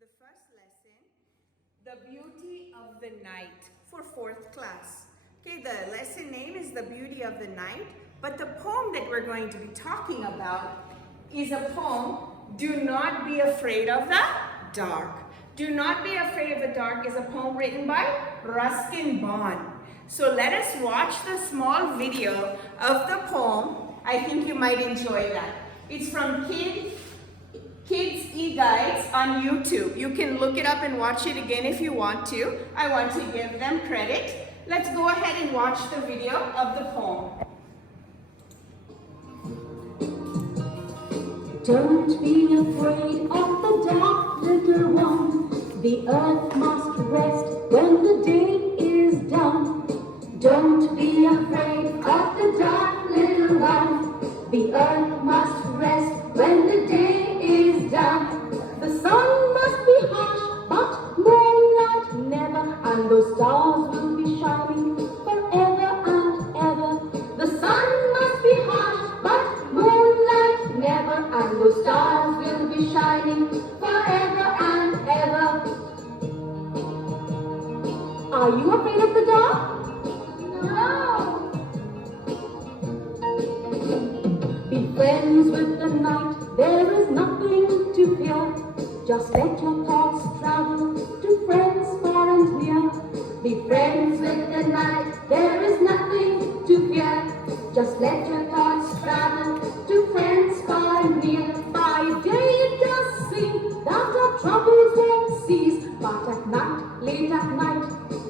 the first lesson, The Beauty of the Night, for 4th class. Okay, the lesson name is The Beauty of the Night, but the poem that we're going to be talking about is a poem, Do Not Be Afraid of the Dark. Do Not Be Afraid of the Dark is a poem written by Ruskin Bond. So let us watch the small video of the poem. I think you might enjoy that. It's from Kids E-Guides on YouTube. You can look it up and watch it again if you want to. I want to give them credit. Let's go ahead and watch the video of the poem. Don't be afraid of the dark, little one. The earth must rest when the day is done. Don't be afraid of the dark, little one. The earth must rest when the day is done. The sun must be harsh, but moonlight never, and those stars will be shining forever and ever. The sun must be harsh, but moonlight never, and those stars will be shining forever and ever. Are you afraid of the dark? No. Be friends with the night, there is nothing to fear. Just let your thoughts travel to friends far and near. Be friends with the night, there is nothing to fear. Just let your thoughts travel to friends far and near. By day it does seem that our troubles won't cease, but at night, late at night,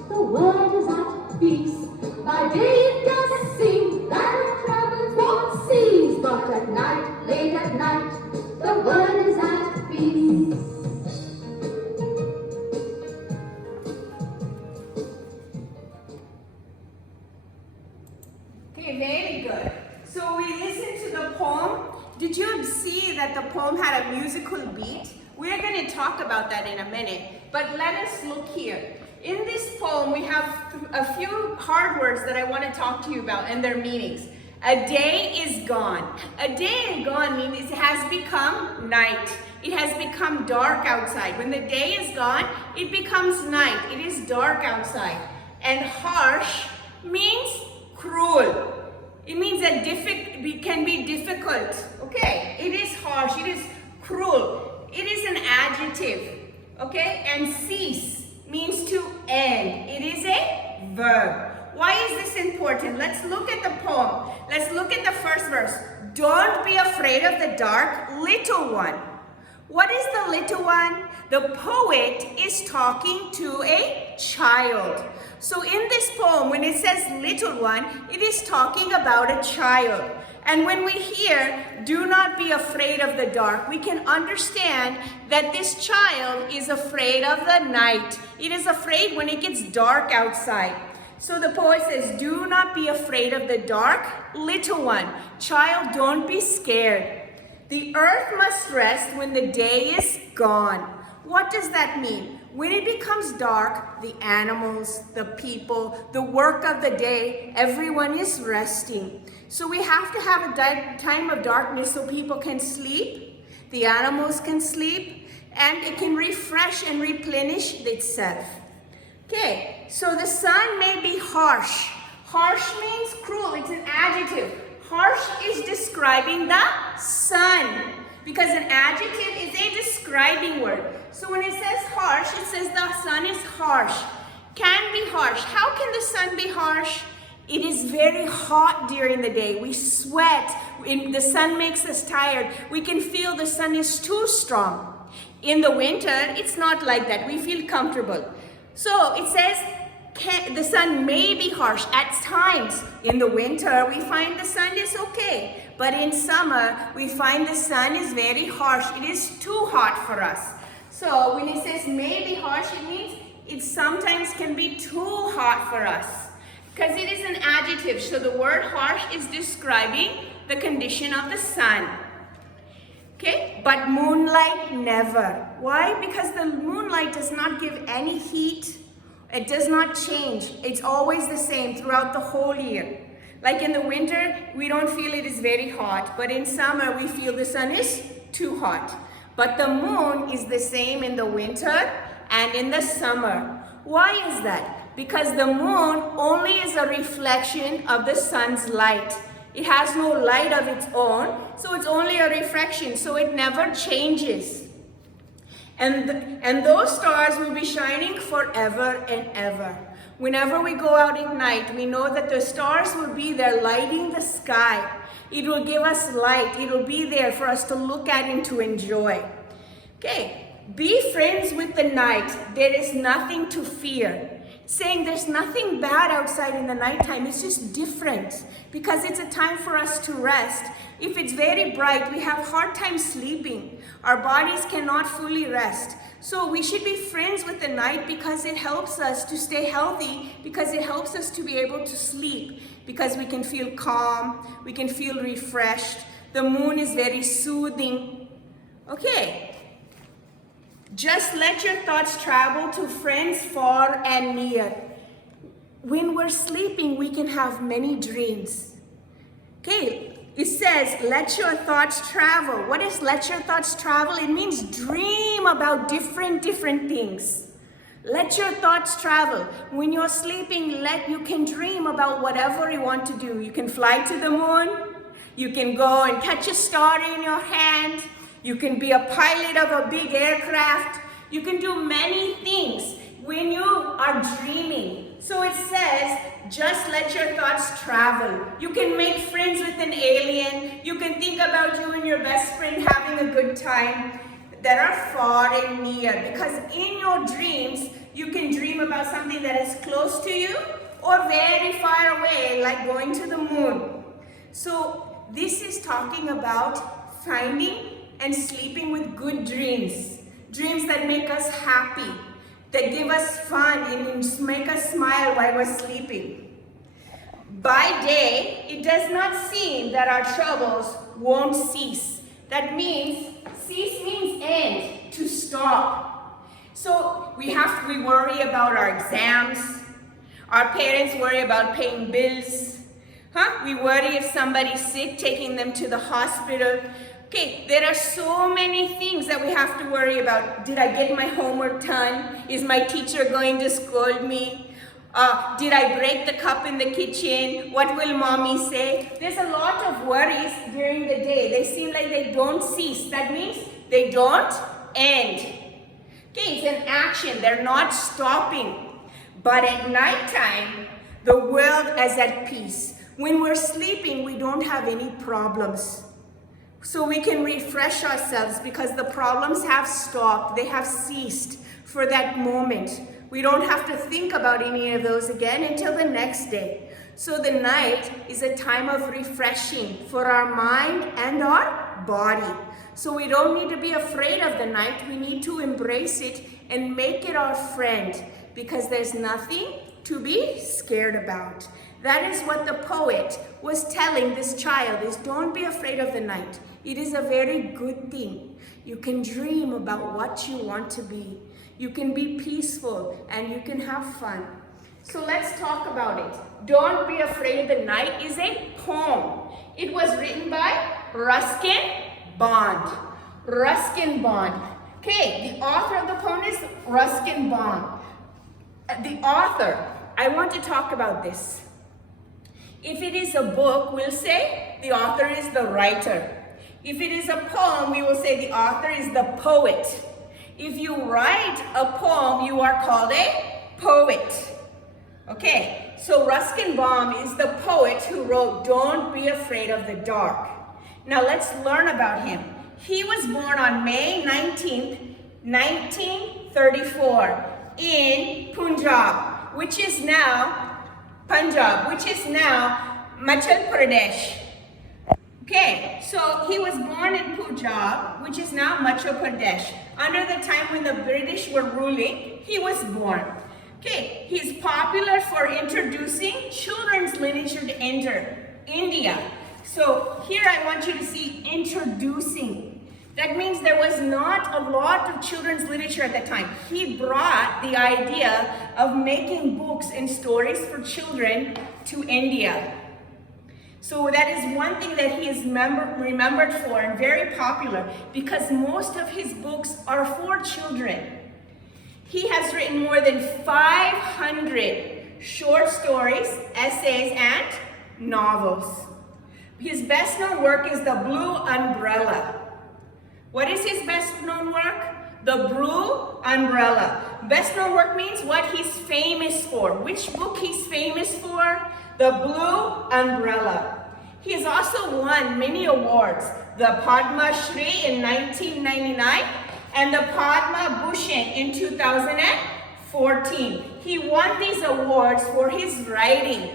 the world is at peace. By day it does seem that our troubles won't cease, but at night, late at night, the world is at peace. Okay, very good. So we listened to the poem. Did you see that the poem had a musical beat? We're going to talk about that in a minute, but let us look here. In this poem, we have a few hard words that I want to talk to you about and their meanings. A day is gone. A day gone means it has become night. It has become dark outside. When the day is gone, it becomes night. It is dark outside. And harsh means cruel. It means that it can be difficult. Okay, it is harsh. It is cruel. It is an adjective. Okay, and cease means to end. It is a verb. Why is this important? Let's look at the poem. Let's look at the first verse. Don't be afraid of the dark, little one. What is the little one? The poet is talking to a child. So in this poem, when it says little one, it is talking about a child. And when we hear, do not be afraid of the dark, we can understand that this child is afraid of the night. It is afraid when it gets dark outside. So the poet says, do not be afraid of the dark, little one. Child, don't be scared. The earth must rest when the day is gone. What does that mean? When it becomes dark, the animals, the people, the work of the day, everyone is resting. So we have to have a time of darkness so people can sleep, the animals can sleep, and it can refresh and replenish itself. Okay, so the sun may be harsh. Harsh means cruel, it's an adjective. Harsh is describing the sun, because an adjective is a describing word. So when it says harsh, it says the sun is harsh. Can be harsh. How can the sun be harsh? It is very hot during the day. We sweat. The sun makes us tired. We can feel the sun is too strong. In the winter, it's not like that. We feel comfortable. So it says the sun may be harsh at times. In the winter, we find the sun is okay. But in summer, we find the sun is very harsh. It is too hot for us. So when it says may be harsh, it means it sometimes can be too hot for us. Because it is an adjective. So the word harsh is describing the condition of the sun. Okay, but moonlight never. Why? Because the moonlight does not give any heat. It does not change. It's always the same throughout the whole year. Like in the winter, we don't feel it is very hot, but in summer, we feel the sun is too hot. but the moon is the same in the winter and in the summer. Why is that? Because the moon only is a reflection of the sun's light. It has no light of its own, so it's only a reflection, so it never changes. And those stars will be shining forever and ever. Whenever we go out at night, we know that the stars will be there lighting the sky. It will give us light. It will be there for us to look at and to enjoy. Okay, be friends with the night. There is nothing to fear. Saying there's nothing bad outside in the nighttime. It's just different because it's a time for us to rest. If it's very bright, we have a hard time sleeping. Our bodies cannot fully rest. So we should be friends with the night because it helps us to stay healthy, because it helps us to be able to sleep, because we can feel calm, we can feel refreshed. The moon is very soothing. Okay. Just let your thoughts travel to friends far and near. When we're sleeping, we can have many dreams. Okay, it says, let your thoughts travel. What is let your thoughts travel? It means dream about different things. Let your thoughts travel. When you're sleeping, you can dream about whatever you want to do. You can fly to the moon. You can go and catch a star in your hand. You can be a pilot of a big aircraft. You can do many things when you are dreaming. So it says, just let your thoughts travel. You can make friends with an alien. You can think about you and your best friend having a good time that are far and near. Because in your dreams, you can dream about something that is close to you or very far away, like going to the moon. So this is talking about finding and sleeping with good dreams. Dreams that make us happy, that give us fun and make us smile while we're sleeping. By day, it does not seem that our troubles won't cease. That means, cease means end, to stop. So we worry about our exams. Our parents worry about paying bills. We worry if somebody's sick, taking them to the hospital. Okay, there are so many things that we have to worry about. Did I get my homework done? Is my teacher going to scold me? Did I break the cup in the kitchen? What will mommy say? There's a lot of worries during the day. They seem like they don't cease. That means they don't end. Okay, it's an action. They're not stopping. But at nighttime, the world is at peace. When we're sleeping, we don't have any problems. So we can refresh ourselves because the problems have stopped. They have ceased for that moment. We don't have to think about any of those again until the next day. So the night is a time of refreshing for our mind and our body. So we don't need to be afraid of the night. We need to embrace it and make it our friend because there's nothing to be scared about. That is what the poet was telling this child, is don't be afraid of the night. It is a very good thing. You can dream about what you want to be. You can be peaceful and you can have fun. So let's talk about it. Don't Be Afraid of the Night is a poem. It was written by Ruskin Bond. Ruskin Bond. Okay, the author of the poem is Ruskin Bond. The author, I want to talk about this. If it is a book, we'll say the author is the writer. If it is a poem, we will say the author is the poet. If you write a poem, you are called a poet. Okay, so Ruskin Bond is the poet who wrote Don't Be Afraid of the Dark. Now let's learn about him. He was born on May 19th, 1934 in Punjab, which is now Madhya Pradesh. Okay, so he was born in Punjab, which is now Madhya Pradesh. Under the time when the British were ruling, he was born. Okay, he's popular for introducing children's literature to India. So here I want you to see introducing. That means there was not a lot of children's literature at that time. He brought the idea of making books and stories for children to India. So that is one thing that he is remembered for and very popular, because most of his books are for children. He has written more than 500 short stories, essays, and novels. His best-known work is The Blue Umbrella. What is his best-known work? The Blue Umbrella. Best-known work means what he's famous for. Which book he's famous for? The Blue Umbrella. He has also won many awards. The Padma Shri in 1999 and the Padma Bhushan in 2014. He won these awards for his writing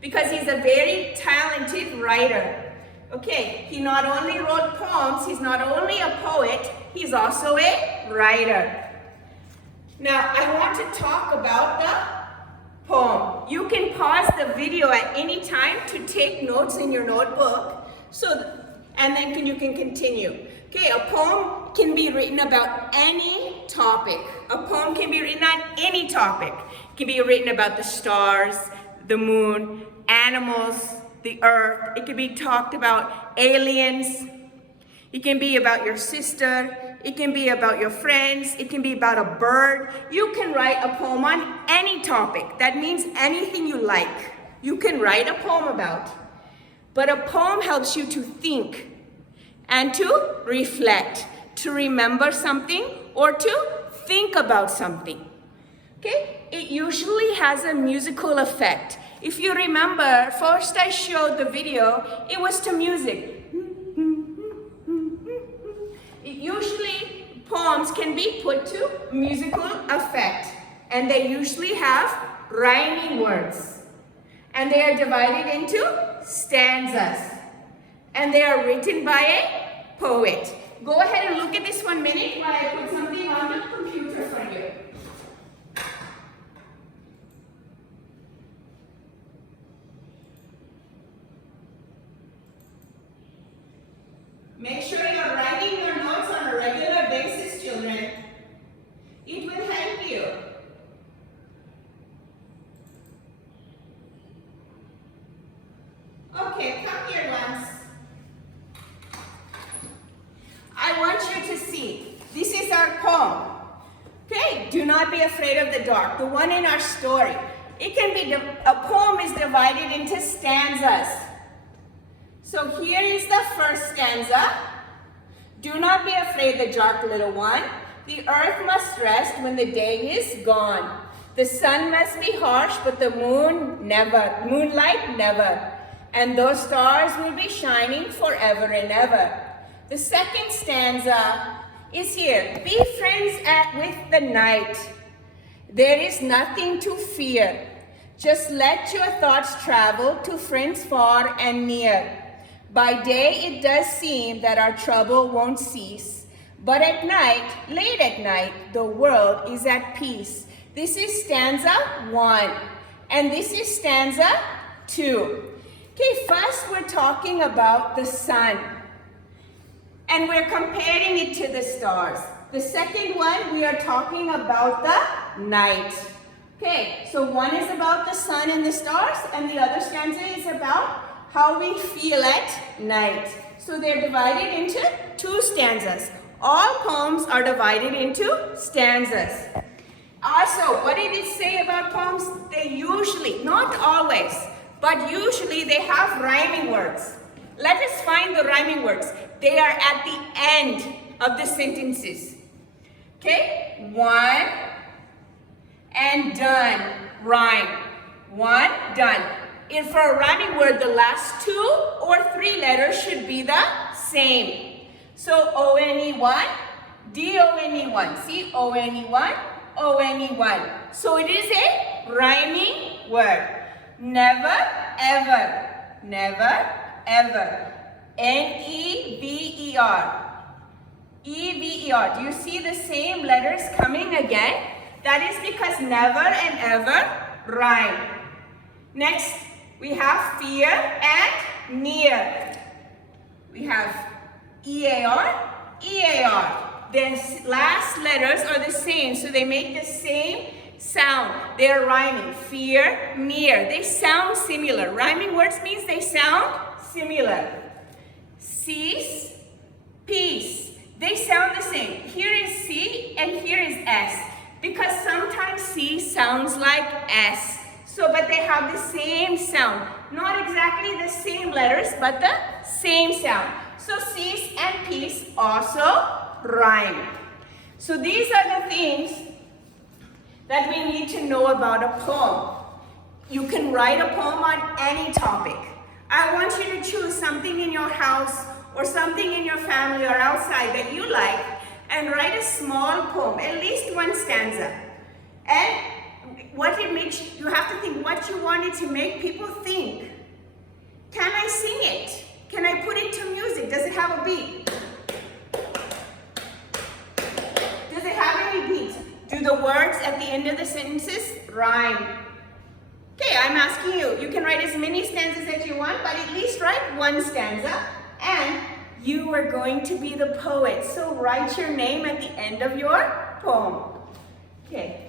because he's a very talented writer. Okay, he not only wrote poems, he's not only a poet, he's also a writer. Now, I want to talk about the poem. You can pause the video at any time to take notes in your notebook, and then you can continue. Okay, a poem can be written about any topic. A poem can be written on any topic. It can be written about the stars, the moon, animals, the earth. It can be talked about aliens. It can be about your sister. It can be about your friends. It can be about a bird. You can write a poem on any topic. That means anything you like. You can write a poem about. But a poem helps you to think and to reflect, to remember something or to think about something. Okay? It usually has a musical effect. If you remember, first I showed the video, it was to music. Usually, poems can be put to musical effect, and they usually have rhyming words. And they are divided into stanzas, and they are written by a poet. Go ahead and look at this 1 minute while I put something on the computer for you. Make sure you're writing your notes on a regular basis, children. It will help you. Okay, come here once. I want you to see. This is our poem. Okay, do not be afraid of the dark. The one in our story. It can be, a poem is divided into stanzas. So here is the first stanza. Do not be afraid, the dark little one. The earth must rest when the day is gone. The sun must be harsh, but the moonlight never. And those stars will be shining forever and ever. The second stanza is here. Be friends with the night. There is nothing to fear. Just let your thoughts travel to friends far and near. By day it does seem that our trouble won't cease, but at night, late at night, the world is at peace. This is stanza 1, and this is stanza 2. Okay, first we're talking about the sun, and we're comparing it to the stars. The second one, we are talking about the night. Okay, so one is about the sun and the stars, and the other stanza is about how we feel at night. So they're divided into 2 stanzas. All poems are divided into stanzas. Also, what did it say about poems? They usually, not always, but usually they have rhyming words. Let us find the rhyming words. They are at the end of the sentences. Okay, one and done, rhyme. One, done. And for a rhyming word, the last 2 or 3 letters should be the same. So O-N-E-1, D-O-N-E-1. See, O-N-E-1, O-N-E-1. So it is a rhyming word. Never, ever. Never, ever. N-E-V-E-R. E-V-E-R. Do you see the same letters coming again? That is because never and ever rhyme. Next, we have fear and near. We have E-A-R, E-A-R. The last letters are the same, so they make the same sound. They're rhyming. Fear, near. They sound similar. Rhyming words means they sound similar. Cease, peace. They sound the same. Here is C and here is S. Because sometimes C sounds like S. So, but they have the same sound. Not exactly the same letters, but the same sound. So cease and peace also rhyme. So these are the things that we need to know about a poem. You can write a poem on any topic. I want you to choose something in your house or something in your family or outside that you like and write a small poem, at least one stanza. And what it makes, you have to think what you want it to make people think. Can I sing it? Can I put it to music? Does it have a beat? Does it have any beat? Do the words at the end of the sentences rhyme? Okay, I'm asking you. You can write as many stanzas as you want, but at least write one stanza. And you are going to be the poet. So write your name at the end of your poem. Okay.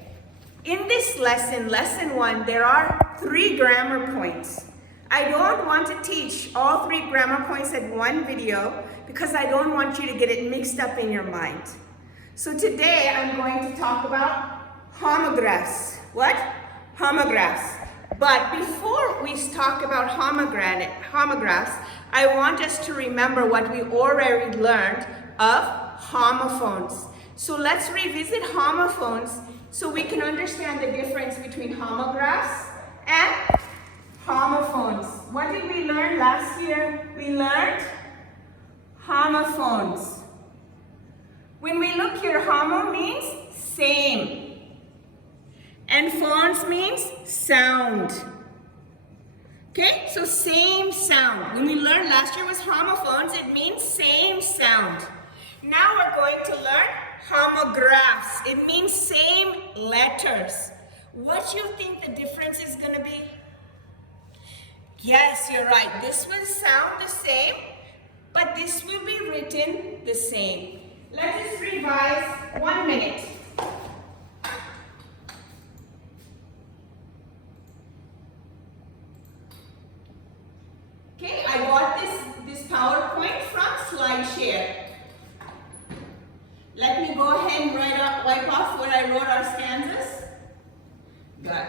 In this lesson, lesson 1, there are 3 grammar points. I don't want to teach all 3 grammar points in one video because I don't want you to get it mixed up in your mind. So today I'm going to talk about homographs. What? Homographs. But before we talk about homographs, I want us to remember what we already learned of homophones. So let's revisit homophones so we can understand the difference between homographs and homophones. What did we learn last year? We learned homophones. When we look here, homo means same. And phones means sound. Okay, so same sound. When we learned last year was homophones, it means same sound. Now we're going to learn homographs. It means same letters. What do you think the difference is going to be? Yes, you're right. This will sound the same, but this will be written the same. Let's just revise 1 minute. Okay, I got this PowerPoint from SlideShare. Let me go ahead and wipe off what I wrote our stanzas. Good.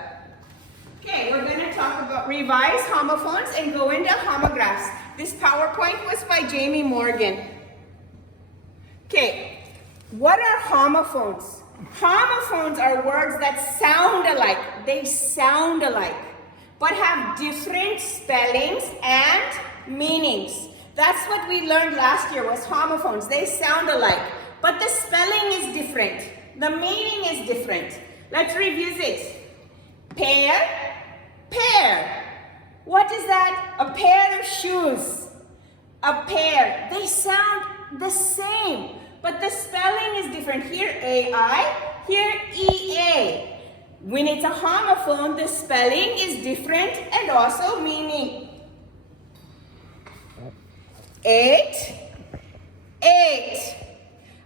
Okay, we're going to talk about revise homophones and go into homographs. This PowerPoint was by Jamie Morgan. Okay, what are homophones? Homophones are words that sound alike. They sound alike, but have different spellings and meanings. That's what we learned last year was homophones. They sound alike, but the spelling is different. The meaning is different. Let's revisit. Pair, pair. What is that? A pair of shoes. A pair. They sound the same, but the spelling is different. Here A-I, here E-A. When it's a homophone, the spelling is different and also meaning. 8, 8.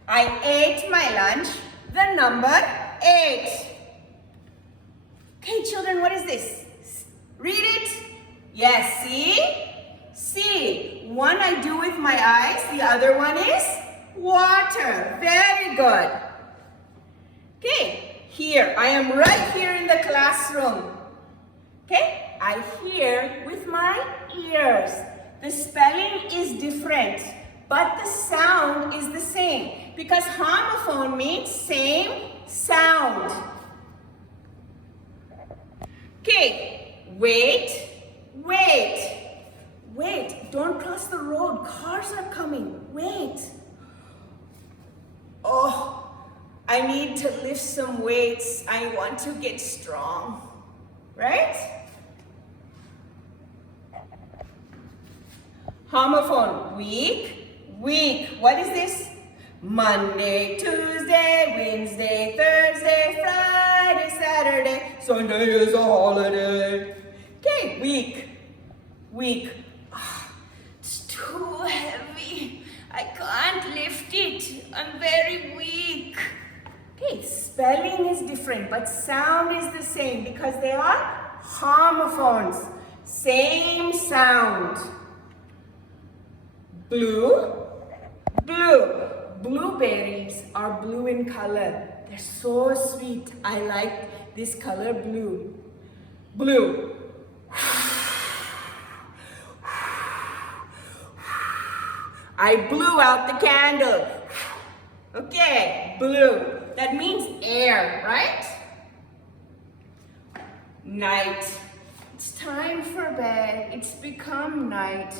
I ate my lunch, the number 8. Okay, children, what is this? Read it. Yes, see? See. One I do with my eyes, the other one is water. Very good. Okay, here. I am right here in the classroom. Okay, I hear with my ears. The spelling is different, but the sound is the same because homophone means same sound. Okay, wait, wait, wait. Don't cross the road. Cars are coming. Wait. Oh, I need to lift some weights. I want to get strong. Right? Homophone, week, week. What is this? Monday, Tuesday, Wednesday, Thursday, Friday, Saturday, Sunday is a holiday. Okay, week, week. Oh, it's too heavy. I can't lift it. I'm very weak. Okay, Spelling is different, but sound is the same because they are homophones. Same sound. Blue, blue. Blueberries are blue in color. They're so sweet. I like this color blue. Blue. I blew out the candle. Okay, blue. That means air, right? Night. It's time for bed. It's become night.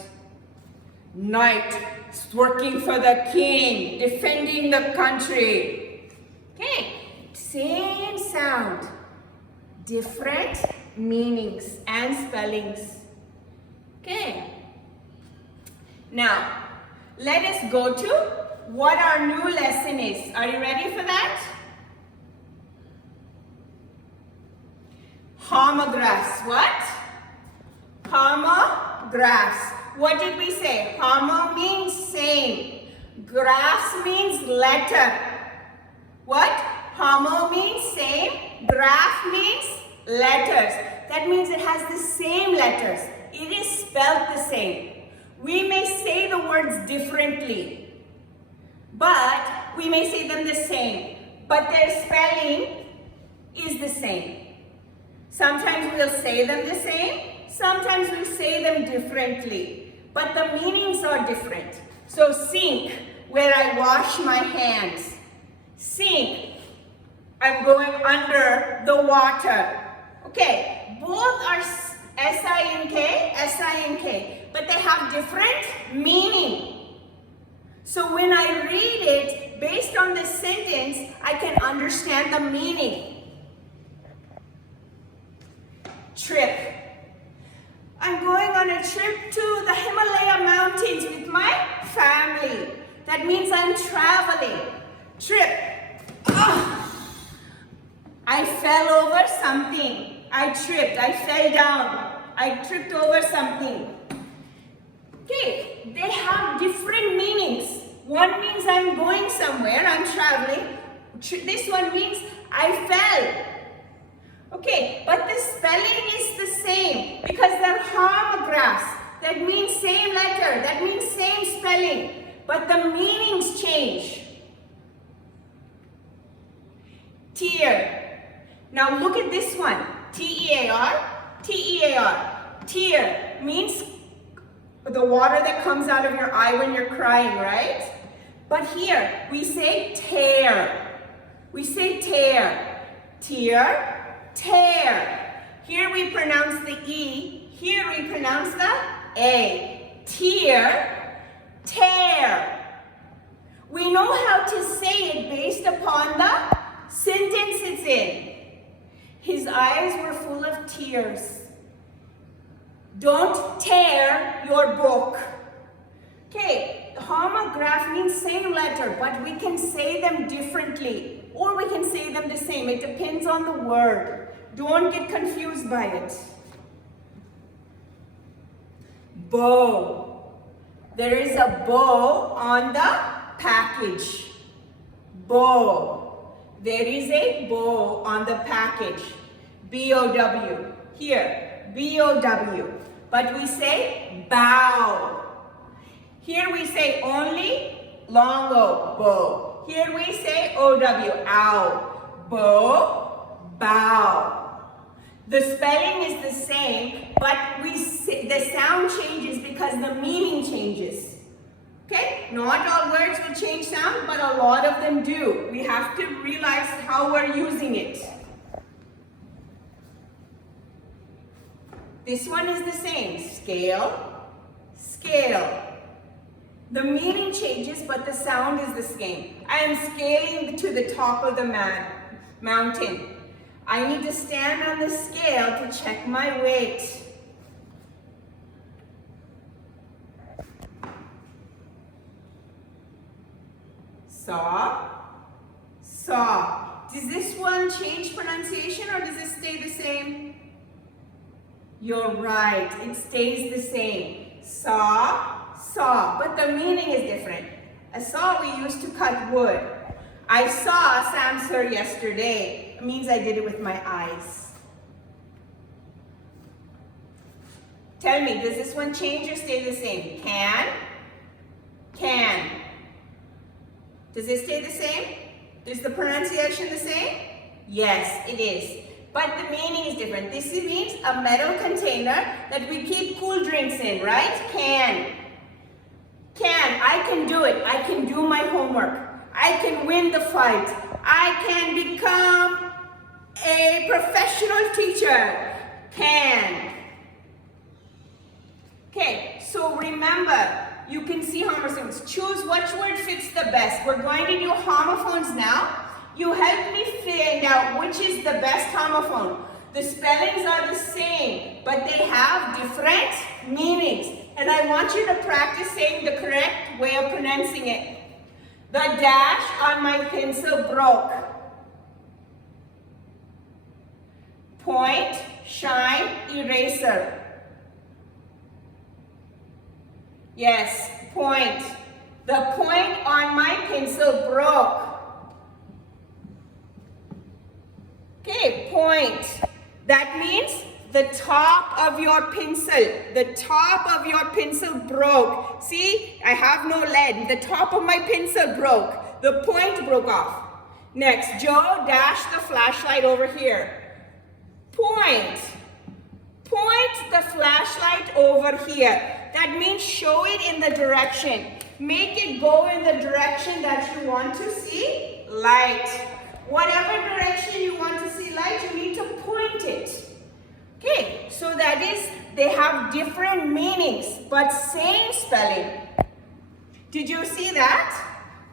Night. It's working for the king, defending the country. Okay, same sound. Different meanings and spellings. Okay. Now, let us go to what our new lesson is. Are you ready for that? Homographs. What? Homographs. What did we say? Homo means same. Graphs means letter. What? Homo means same. Graph means letters. That means it has the same letters. It is spelled the same. We may say the words differently, but we may say them the same, but their spelling is the same. Sometimes we'll say them the same, sometimes we'll say them differently, but the meanings are different. So sink, where I wash my hands. Sink, I'm going under the water. Okay, both are S-I-N-K, S-I-N-K, but they have different meaning. So when I read it, based on this sentence, I can understand the meaning. Trip. I'm going on a trip to the Himalaya mountains with my family. That means I'm traveling. Trip. I fell over something. I tripped. I fell down. I tripped over something. Okay, they have different meanings. One means I'm going somewhere, I'm traveling. This one means I fell. Okay, but the spelling is the same because they're homographs. That means same letter, that means same spelling, but the meanings change. Tear. Now look at this one. T-E-A-R, T-E-A-R. Tear means the water that comes out of your eye when you're crying, right? But here, we say tear. We say tear. Tear, tear. Here we pronounce the E. Here we pronounce the A. Tear, tear. We know how to say it based upon the sentence it's in. His eyes were full of tears. Don't tear your book. Okay, homograph means same letter, but we can say them differently, or we can say them the same. It depends on the word. Don't get confused by it. Bow. There is a bow on the package. Bow. There is a bow on the package. B-O-W. Here, B-O-W. But we say bow. Here we say only long O, bow. Here we say O-W, ow. Bow, bow. The spelling is the same, but the sound changes because the meaning changes. Okay? Not all words will change sound, but a lot of them do. We have to realize how we're using it. This one is the same. Scale, scale. The meaning changes, but the sound is the same. I am scaling to the top of the mountain. I need to stand on the scale to check my weight. Saw, saw. Does this one change pronunciation or does it stay the same? You're right, it stays the same. Saw, saw, but the meaning is different. A saw we use to cut wood. I saw Sam sir yesterday. It means I did it with my eyes. Tell me, does this one change or stay the same? Can. Does it stay the same? Is the pronunciation the same? Yes, it is. But the meaning is different. This means a metal container that we keep cool drinks in, right? Can. I can do it. I can do my homework. I can win the fight. I can become a professional teacher. Can. Okay, so remember, you can see homophones. Choose which word fits the best. We're going to do homophones now. You help me find out which is the best homophone. The spellings are the same, but they have different meanings. And I want you to practice saying the correct way of pronouncing it. The dash on my pencil broke. Point, shine, eraser. Yes, point. The point on my pencil broke. Okay, point. That means the top of your pencil. The top of your pencil broke. See, I have no lead. The top of my pencil broke. The point broke off. Next, Joe dashed the flashlight over here. Point. Point the flashlight over here. That means show it in the direction. Make it go in the direction that you want to see light. Whatever direction you want to see light, you need to point it. Okay, so that is, they have different meanings, but same spelling. Did you see that?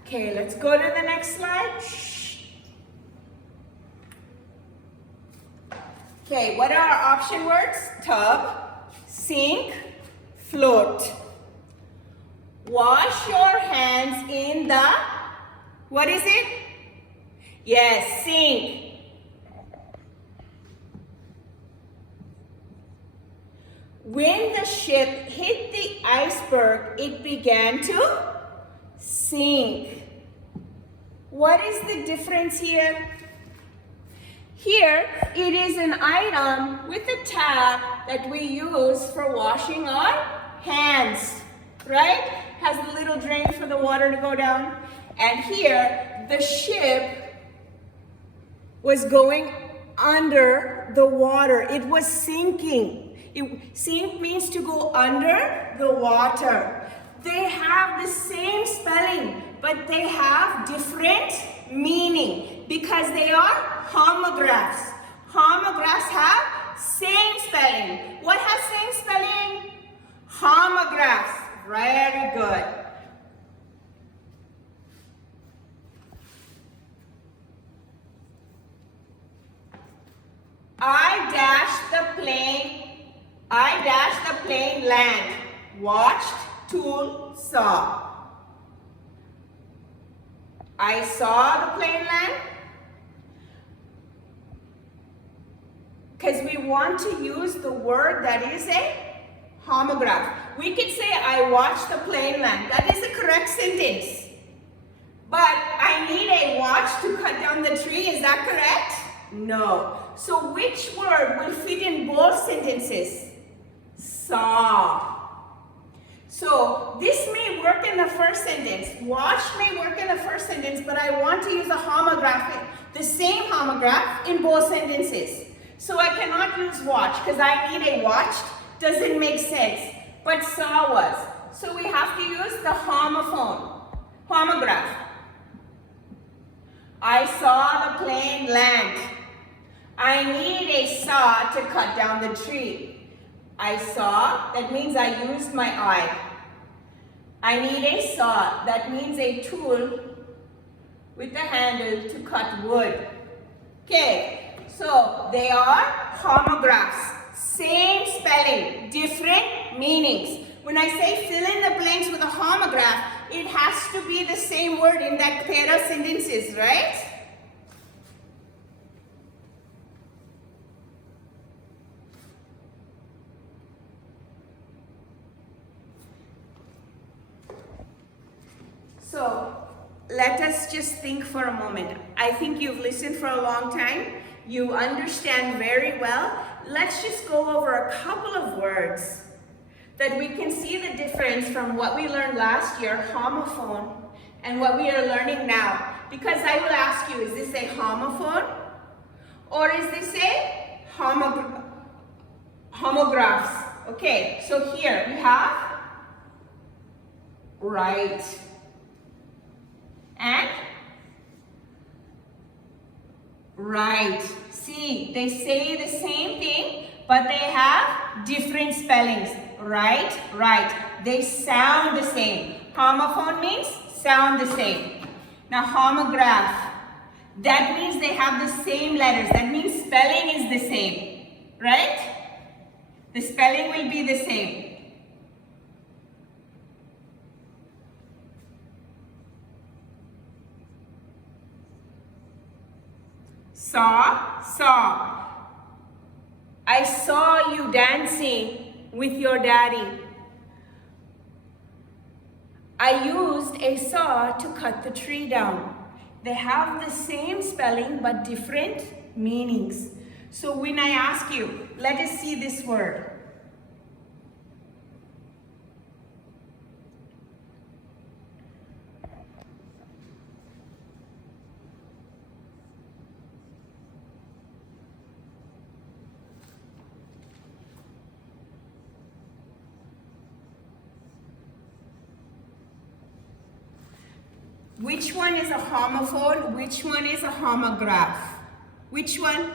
Okay, let's go to the next slide. Okay, what are our option words? Tub, sink, float. Wash your hands in the, what is it? Yes, sink. When the ship hit the iceberg, it began to sink. What is the difference here? Here, it is an item with a tab that we use for washing our hands, right? Has a little drain for the water to go down. And here, the ship was going under the water. It was sinking. Sink means to go under the water. They have the same spelling, but they have different meaning because they are homographs. Homographs have same spelling. What has same spelling? Homographs. Very good. I dashed the plane land. Watched, tool, saw. I saw the plane land. Because we want to use the word that is a homograph. We could say, I watched the plane land. That is the correct sentence. But I need a watch to cut down the tree. Is that correct? No. So which word will fit in both sentences? Saw. So this may work in the first sentence. Watch may work in the first sentence, but I want to use a homograph, the same homograph in both sentences. So I cannot use watch because I need a watched. Doesn't make sense. But saw was. So we have to use the homophone, homograph. I saw the plane land. I need a saw to cut down the tree. I saw, that means I used my eye. I need a saw, that means a tool with the handle to cut wood. Okay, so they are homographs. Same spelling, different meanings. When I say fill in the blanks with a homograph, it has to be the same word in that pair of sentences, right? So, let us just think for a moment. I think you've listened for a long time. You understand very well. Let's just go over a couple of words that we can see the difference from what we learned last year, homophone, and what we are learning now. Because I will ask you, is this a homophone? Or is this a homographs? Okay, so here we have right and right. See, they say the same thing, but they have different spellings. Right, right. They sound the same. Homophone means sound the same. Now homograph, that means they have the same letters. That means spelling is the same, right? The spelling will be the same. Saw. I saw you dancing with your daddy. I used a saw to cut the tree down. They have the same spelling but different meanings. So when I ask you, let us see this word. Which one is a homophone? Which one is a homograph? Which one?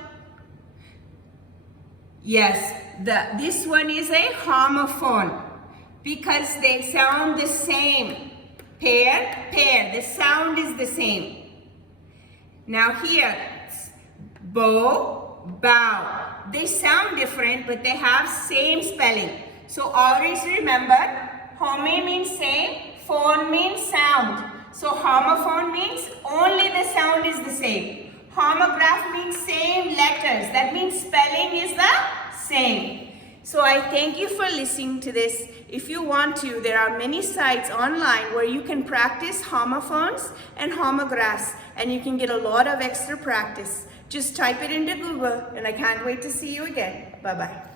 Yes, this one is a homophone because they sound the same. Pair, the sound is the same. Now here, bow. They sound different, but they have same spelling. So always remember, home means same, phone means sound. So homophone means only the sound is the same. Homograph means same letters. That means spelling is the same. So I thank you for listening to this. If you want to, there are many sites online where you can practice homophones and homographs, and you can get a lot of extra practice. Just type it into Google, and I can't wait to see you again. Bye-bye.